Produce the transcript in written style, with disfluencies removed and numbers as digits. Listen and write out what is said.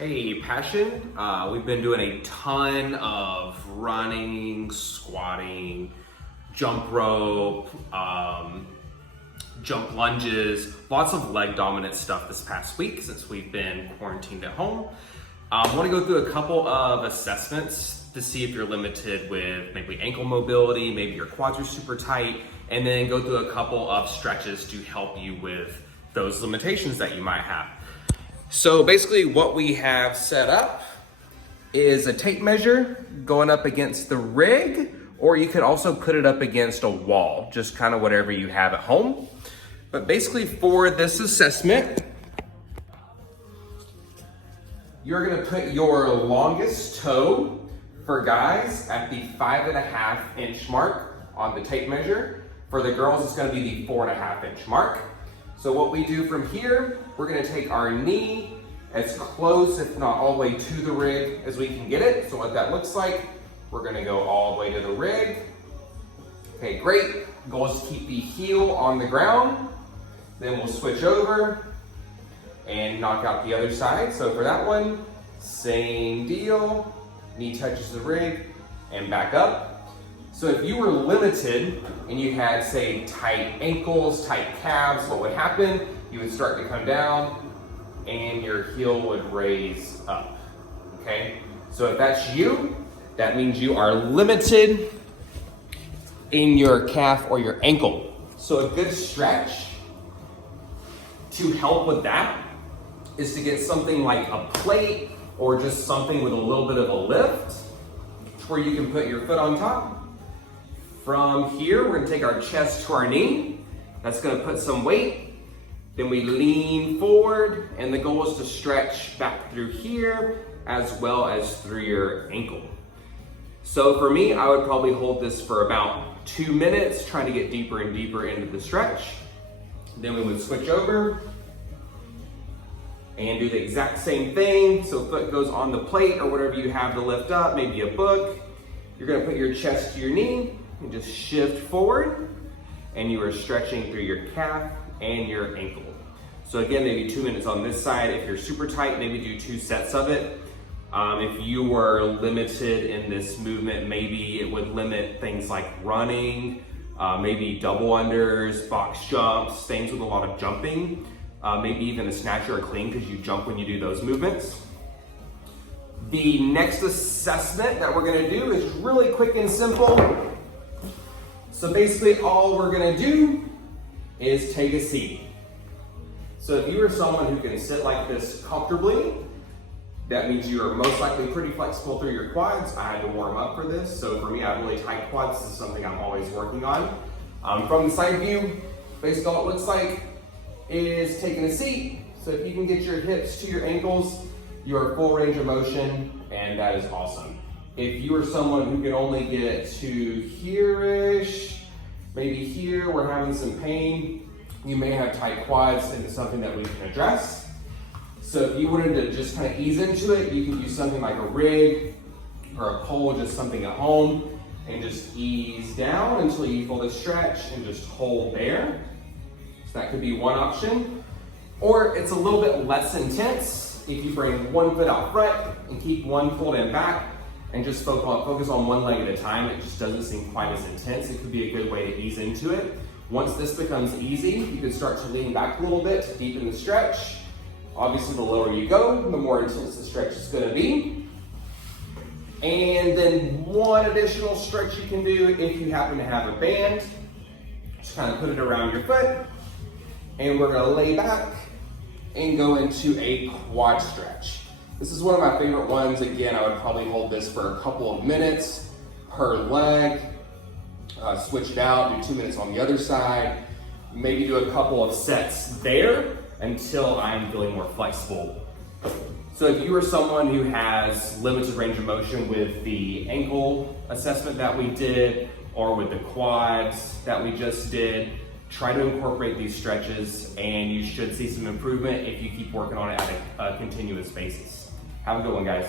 Hey, Passion. We've been doing a ton of running, squatting, jump rope, jump lunges, lots of leg dominant stuff this past week since we've been quarantined at home. I want to go through a couple of assessments to see if you're limited with maybe ankle mobility, maybe your quads are super tight, and then go through a couple of stretches to help you with those limitations that you might have. So basically what we have set up is a tape measure going up against the rig, or you could also put it up against a wall, just kind of whatever you have at home. But basically for this assessment, you're gonna put your longest toe for guys at the 5.5 inch mark on the tape measure. For the girls, it's gonna be the 4.5 inch mark. So what we do from here, we're gonna take our knee as close, if not all the way to the rig as we can get it. So what that looks like, we're gonna go all the way to the rig. Okay, great. Goal is to keep the heel on the ground. Then we'll switch over and knock out the other side. So for that one, same deal. Knee touches the rig and back up. So if you were limited and you had, say, tight ankles, tight calves, what would happen? You would start to come down and your heel would raise up, okay? So if that's you, that means you are limited in your calf or your ankle. So a good stretch to help with that is to get something like a plate or just something with a little bit of a lift where you can put your foot on top. From here, we're gonna take our chest to our knee. That's gonna put some weight. Then we lean forward, and the goal is to stretch back through here as well as through your ankle. So for me, I would probably hold this for about 2 minutes, trying to get deeper and deeper into the stretch. Then we would switch over and do the exact same thing. So foot goes on the plate or whatever you have to lift up, maybe a book. You're gonna put your chest to your knee and just shift forward, and you are stretching through your calf and your ankle. So again, maybe 2 minutes on this side. If you're super tight, maybe do 2 sets of it. If you were limited in this movement, maybe it would limit things like running, maybe double unders, box jumps, things with a lot of jumping, maybe even a snatch or a clean because you jump when you do those movements. The next assessment that we're gonna do is really quick and simple. So basically all we're gonna do is take a seat. So if you are someone who can sit like this comfortably, that means you are most likely pretty flexible through your quads. I had to warm up for this. So for me, I have really tight quads. This is something I'm always working on. From the side view, basically all it looks like is taking a seat. So if you can get your hips to your ankles, you are full range of motion, and that is awesome. If you are someone who can only get to here-ish, maybe here, we're having some pain, you may have tight quads, and it's something that we can address. So if you wanted to just kind of ease into it, you can use something like a rig or a pole, just something at home, and just ease down until you feel the stretch and just hold there. So that could be one option. Or it's a little bit less intense if you bring one foot out front and keep one pulled in back and just focus on one leg at a time. It just doesn't seem quite as intense. It could be a good way to ease into it. Once this becomes easy, you can start to lean back a little bit to deepen the stretch. Obviously, the lower you go, the more intense the stretch is gonna be. And then one additional stretch you can do if you happen to have a band, just kind of put it around your foot, and we're gonna lay back and go into a quad stretch. This is one of my favorite ones. Again, I would probably hold this for a couple of minutes per leg. Switch it out, do 2 minutes on the other side. Maybe do a couple of sets there until I'm feeling more flexible. So if you are someone who has limited range of motion with the ankle assessment that we did, or with the quads that we just did, try to incorporate these stretches and you should see some improvement if you keep working on it at a continuous basis. Have a good one, guys.